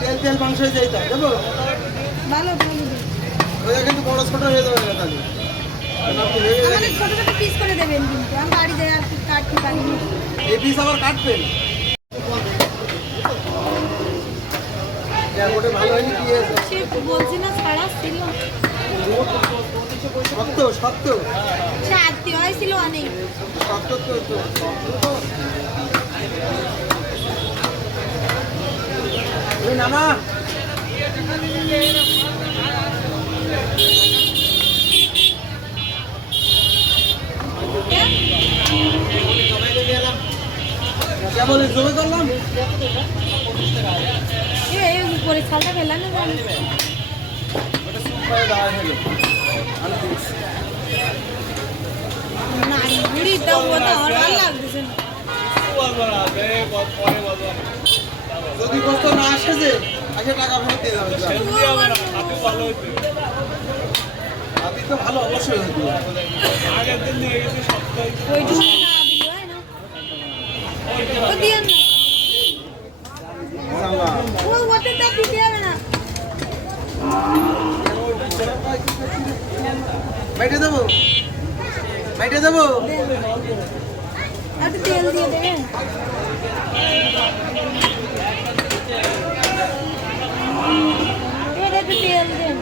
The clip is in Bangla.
তেল তেল মাংস হয়ে যাইতা দেবো ভালো ভালো ওইটা কিন্তু বড় ছোট হয়ে যাবে না তাহলে আমাদের ছোট ছোট পিস করে দেবেন কিন্তু আমি বাড়ি যাই আর কাটতে পারি না এই পিস আবার কাটবেন ওটা ভালো হয়নি কি হয়েছে সে বলছি না ছাড়া ছিল সত্য সত্য সে আত্মীয় হয়েছিল অনেক সত্য তো ওই নামা কেমন জমে করলাম উপরে ছালটা ফেলা না জানি ওটা সুপ করে দেওয়া হলো না বুড়িটা ওটা আমার ভালো লাগতেছে না যদি কষ্ট না আসে যে আগে টাকা ফেরত দিয়ে যাবে আপনি তো ভালো অবশ্যই হইতো আগের দিন নিয়ে গেছি সপ্তাহে ওইটুকু না দিলে হয় না ও দিয়েন না ও ওতে তা দিতে হবে না বাইটে দেবো বাইটে দেবো একটু তেল দিয়ে দেবেন এবার একটু তেল দেন